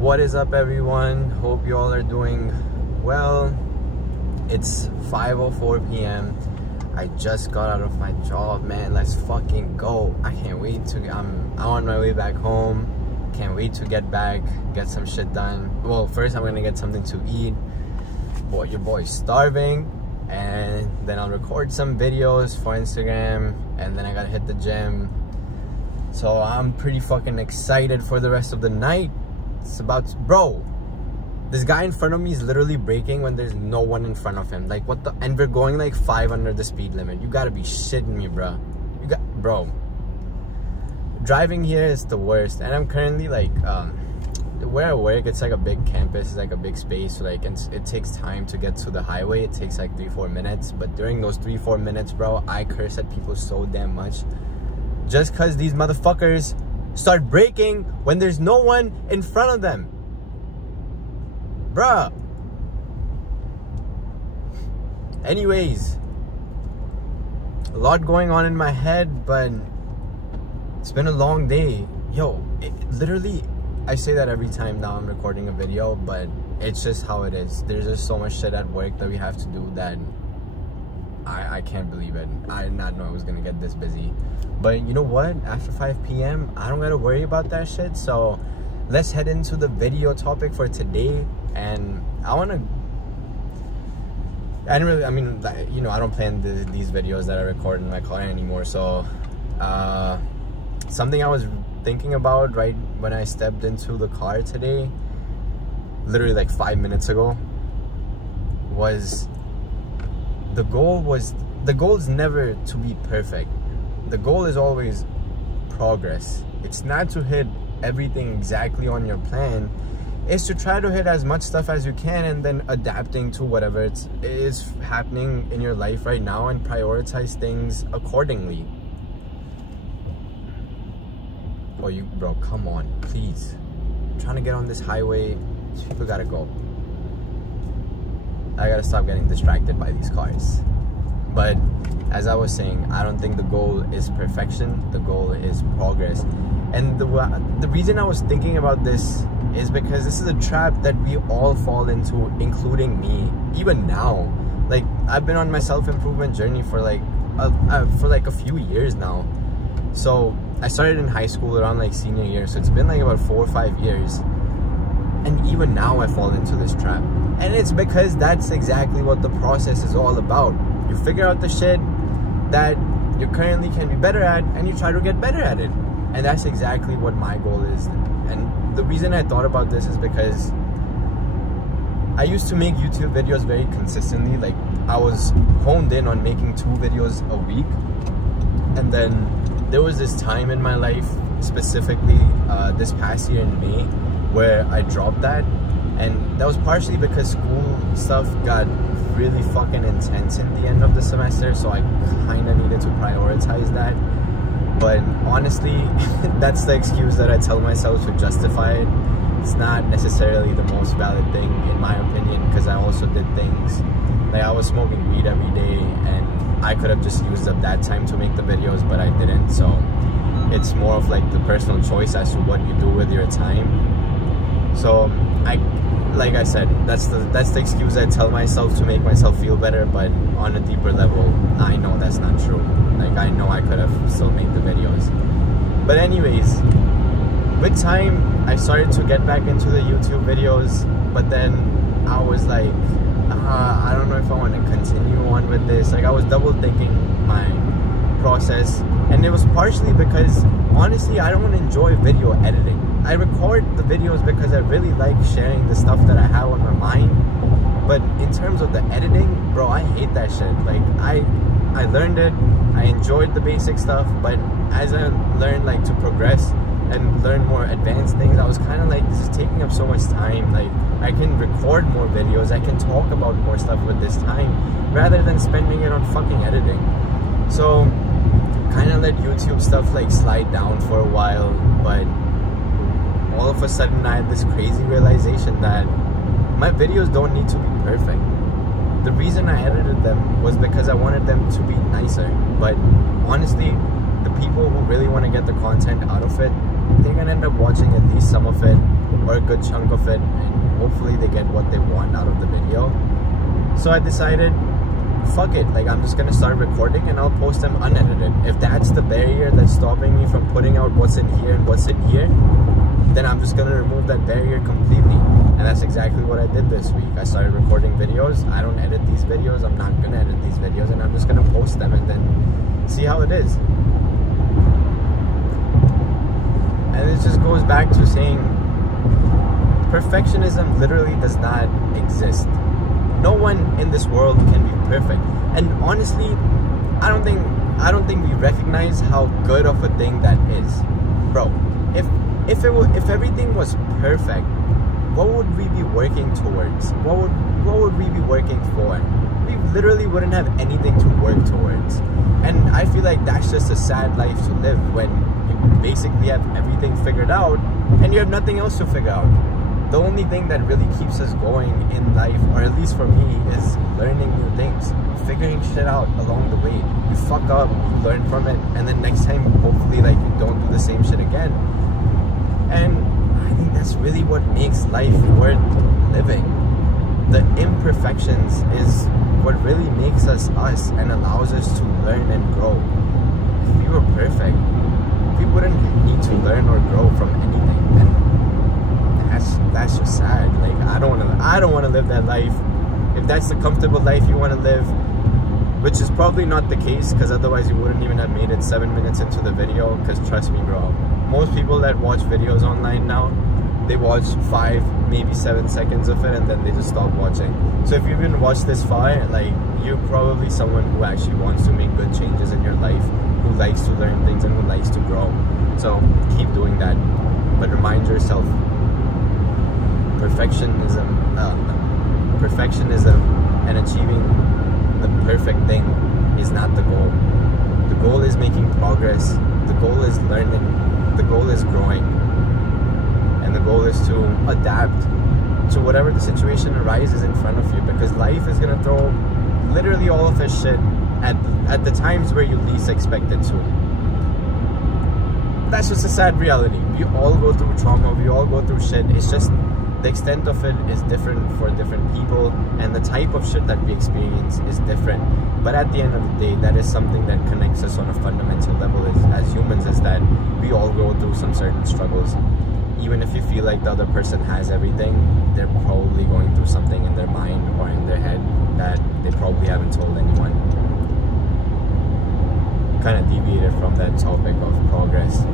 What is up, everyone? Hope you all are doing well. It's 5:04 p.m. I just got out of my job, man. Let's fucking go. I can't wait to I'm on my way back home. Can't wait to get back, get some shit done. Well, first I'm gonna get something to eat. Boy, your boy's starving. And then I'll record some videos for Instagram, and then I gotta hit the gym. So I'm pretty fucking excited for the rest of the night. It's about to, bro, this guy in front of me is literally braking when there's no one in front of him. Like, what the, and we're going like 5 under the speed limit. You gotta be shitting me, bro. Bro, driving here is the worst. And I'm currently like, where I work, it's like a big campus, it's like a big space, so like it takes time to get to the highway. It takes like 3-4 minutes, but during those 3-4 minutes, bro, I curse at people so damn much just because these motherfuckers start braking when there's no one in front of them, bruh. Anyways, a lot going on in my head, but it's been a long day. Yo, literally, I say that every time now I'm recording a video, but it's just how it is. There's just so much shit at work that we have to do that I can't believe it. I did not know I was gonna get this busy. But you know what? After 5 p.m., I don't gotta worry about that shit. So let's head into the video topic for today. And I mean, you know, I don't plan these videos that I record in my car anymore. So something I was thinking about right when I stepped into the car today, literally like 5 minutes ago, was the goal is never to be perfect. The goal is always progress. It's not to hit everything exactly on your plan. It's to try to hit as much stuff as you can and then adapting to whatever is happening in your life right now and prioritize things accordingly. Oh, bro, come on, please. I'm trying to get on this highway. These people gotta go. I gotta stop getting distracted by these cars. But as I was saying, I don't think the goal is perfection. The goal is progress. And the reason I was thinking about this is because this is a trap that we all fall into, including me. Even now, like, I've been on my self-improvement journey for like a few years now. So I started in high school around like senior year, so it's been like about 4 or 5 years, and even now I fall into this trap. And it's because that's exactly what the process is all about. You figure out the shit that you currently can be better at, and you try to get better at it. And that's exactly what my goal is. And the reason I thought about this is because I used to make YouTube videos very consistently. Like, I was honed in on making 2 videos a week, and then there was this time in my life, specifically this past year in May, where I dropped that. And that was partially because school stuff got really fucking intense in the end of the semester, so I kind of needed to prioritize that. But honestly, that's the excuse that I tell myself to justify it. It's not necessarily the most valid thing, in my opinion, because I also did things like I was smoking weed every day, and I could have just used up that time to make the videos, but I didn't. So it's more of like the personal choice as to what you do with your time. So like I said, that's the excuse I tell myself to make myself feel better. But on a deeper level, I know that's not true. Like, I know I could have still made the videos. But anyways, with time I started to get back into the YouTube videos, but then I was like, I don't know if I want to continue on with this. Like, I was double thinking my process, and it was partially because honestly I don't enjoy video editing. I record the videos because I really like sharing the stuff that I have on my mind, but in terms of the editing, bro, I hate that shit. Like, I learned it, I enjoyed the basic stuff, but as I learned like to progress and learn more advanced things, I was kind of like, this is taking up so much time. Like, I can record more videos, I can talk about more stuff with this time rather than spending it on fucking editing. So kind of let YouTube stuff like slide down for a while, but all of a sudden I had this crazy realization that my videos don't need to be perfect. The reason I edited them was because I wanted them to be nicer, but honestly, the people who really want to get the content out of it, they're gonna end up watching at least some of it or a good chunk of it, and hopefully they get what they want out of the video. So I decided, fuck it, like I'm just gonna start recording and I'll post them unedited. If that's the barrier that's stopping me from putting out what's in here and what's in here, then I'm just gonna remove that barrier completely. And that's exactly what I did this week. I started recording videos. I don't edit these videos. I'm not gonna edit these videos, and I'm just gonna post them and then see how it is. And it just goes back to saying perfectionism literally does not exist. No one in this world can be perfect. And honestly, I don't think we recognize how good of a thing that is. Bro, if everything was perfect, what would we be working towards? What would we be working for? We literally wouldn't have anything to work towards. And I feel like that's just a sad life to live, when you basically have everything figured out and you have nothing else to figure out. The only thing that really keeps us going in life, or at least for me, is learning new things, figuring shit out along the way. You fuck up, you learn from it, and then next time, hopefully, like, you don't do the same shit again. And I think that's really what makes life worth living. The imperfections is what really makes us us and allows us to learn and grow. If we were perfect, we wouldn't need to learn or grow from anything. And that's just sad. Like, I don't want to live that life. If that's the comfortable life you want to live, which is probably not the case, because otherwise you wouldn't even have made it 7 minutes into the video. Because trust me, bro, most people that watch videos online now, they watch 5, maybe 7 seconds of it and then they just stop watching. So if you've even watched this far, like, you're probably someone who actually wants to make good changes in your life, who likes to learn things and who likes to grow. So keep doing that, but remind yourself, perfectionism and achieving the perfect thing is not the goal. The goal is making progress. The goal is learning. The goal is growing. And the goal is to adapt to whatever the situation arises in front of you, because life is going to throw literally all of its shit at the times where you least expect it to. That's just a sad reality. We all go through trauma. We all go through shit. It's just the extent of it is different for different people, and the type of shit that we experience is different. But at the end of the day, that is something that connects us on a fundamental level as humans, is that we all go through some certain struggles. Even if you feel like the other person has everything, they're probably going through something in their mind or in their head that they probably haven't told anyone. Kind of deviated from that topic of progress.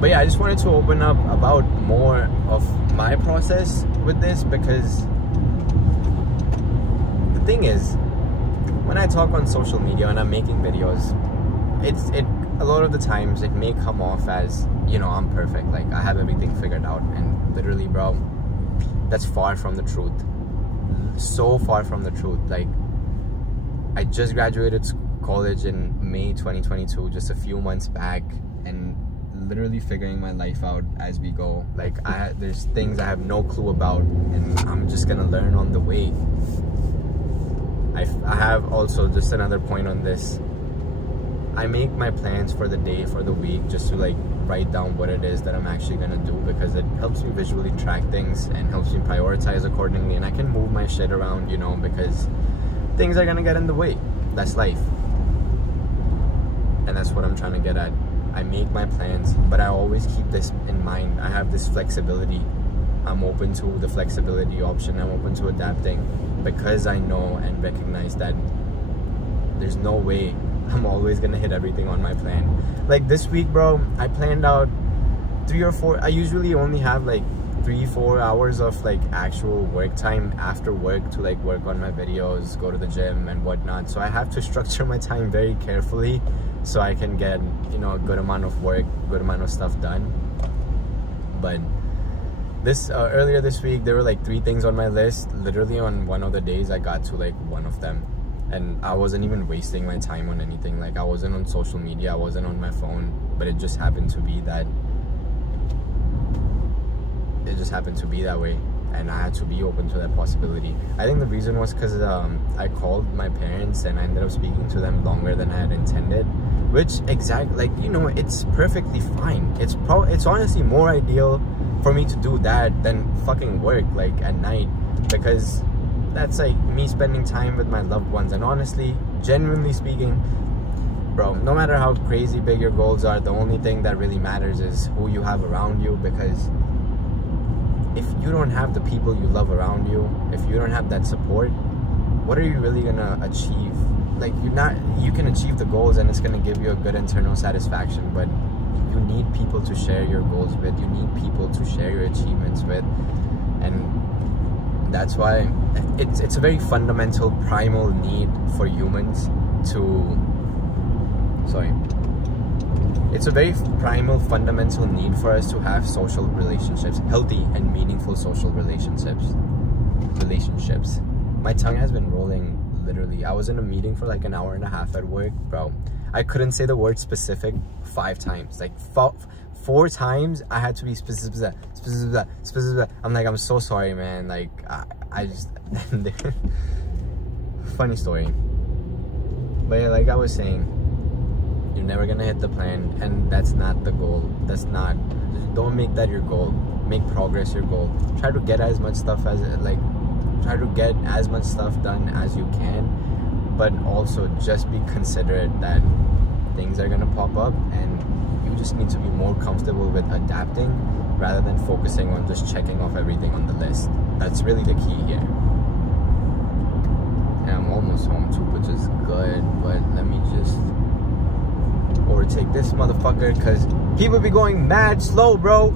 But yeah, I just wanted to open up about more of my process with this, because the thing is, when I talk on social media and I'm making videos, a lot of the times it may come off as, you know, I'm perfect, like I have everything figured out, and literally, bro, that's far from the truth. So far from the truth. Like, I just graduated college in May 2022, just a few months back, and literally figuring my life out as we go. Like, there's things I have no clue about, and I'm just gonna learn on the way. I have also just another point on this. I make my plans for the day, for the week, just to like write down what it is that I'm actually gonna do, because it helps me visually track things and helps me prioritize accordingly, and I can move my shit around, you know, because things are gonna get in the way. That's life. And that's what I'm trying to get at. I make my plans, but I always keep this in mind. I have this flexibility. I'm open to the flexibility option. I'm open to adapting, because I know and recognize that there's no way I'm always gonna hit everything on my plan. Like this week, bro, I planned out 3 or 4. I usually only have like 3-4 hours of like actual work time after work to like work on my videos, go to the gym and whatnot. So I have to structure my time very carefully so I can get, you know, a good amount of work, good amount of stuff done. But this earlier this week, there were like 3 things on my list. Literally on one of the days I got to like one of them, and I wasn't even wasting my time on anything. Like, I wasn't on social media, I wasn't on my phone, but it just happened to be that way. and I had to be open to that possibility. I think the reason was because I called my parents and I ended up speaking to them longer than I had intended, which it's perfectly fine. It's honestly more ideal for me to do that than fucking work like at night, because that's like me spending time with my loved ones. And honestly, genuinely speaking, bro, no matter how crazy big your goals are, the only thing that really matters is who you have around you. Because if you don't have the people you love around you, if you don't have that support, what are you really gonna achieve? Like, you can achieve the goals and it's gonna give you a good internal satisfaction, but you need people to share your goals with. You need people to share your achievements with. And that's why it's a very fundamental, primal need for humans to... It's a very primal, fundamental need for us to have social relationships, healthy and meaningful social relationships. My tongue has been rolling, literally. I was in a meeting for like an hour and a half at work, bro. I couldn't say the word specific 5 times. Like 4 times I had to be specific. I'm like, I'm so sorry, man. Like, I just... Funny story. But yeah, like I was saying, you're never gonna hit the plan, and that's not the goal. Don't make that your goal. Make progress your goal. Try to get as much stuff done as you can, but also just be considerate that things are gonna pop up, and you just need to be more comfortable with adapting rather than focusing on just checking off everything on the list. That's really the key here. And I'm almost home too, which is good, but let me just overtake this motherfucker, because people be going mad slow, bro.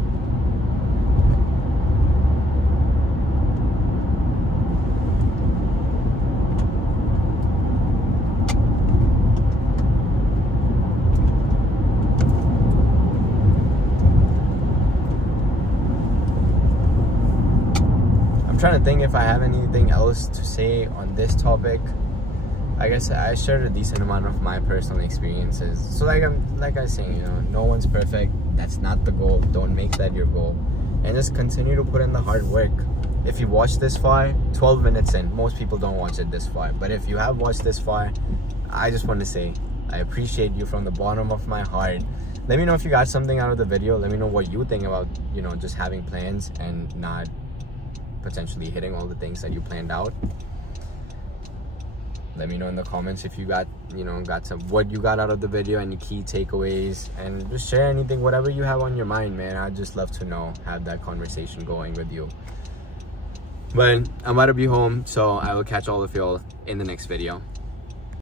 I'm trying to think if I have anything else to say on this topic. I guess I shared a decent amount of my personal experiences. So like I was saying, you know, no one's perfect. That's not the goal. Don't make that your goal. And just continue to put in the hard work. If you watched this far, 12 minutes in, most people don't watch it this far. But if you have watched this far, I just want to say, I appreciate you from the bottom of my heart. Let me know if you got something out of the video. Let me know what you think about, you know, just having plans and not potentially hitting all the things that you planned out. Let me know in the comments if you got what you got out of the video, any key takeaways, and just share anything, whatever you have on your mind, man. I'd just love to know, have that conversation going with you. But I'm about to be home, so I will catch all of y'all in the next video.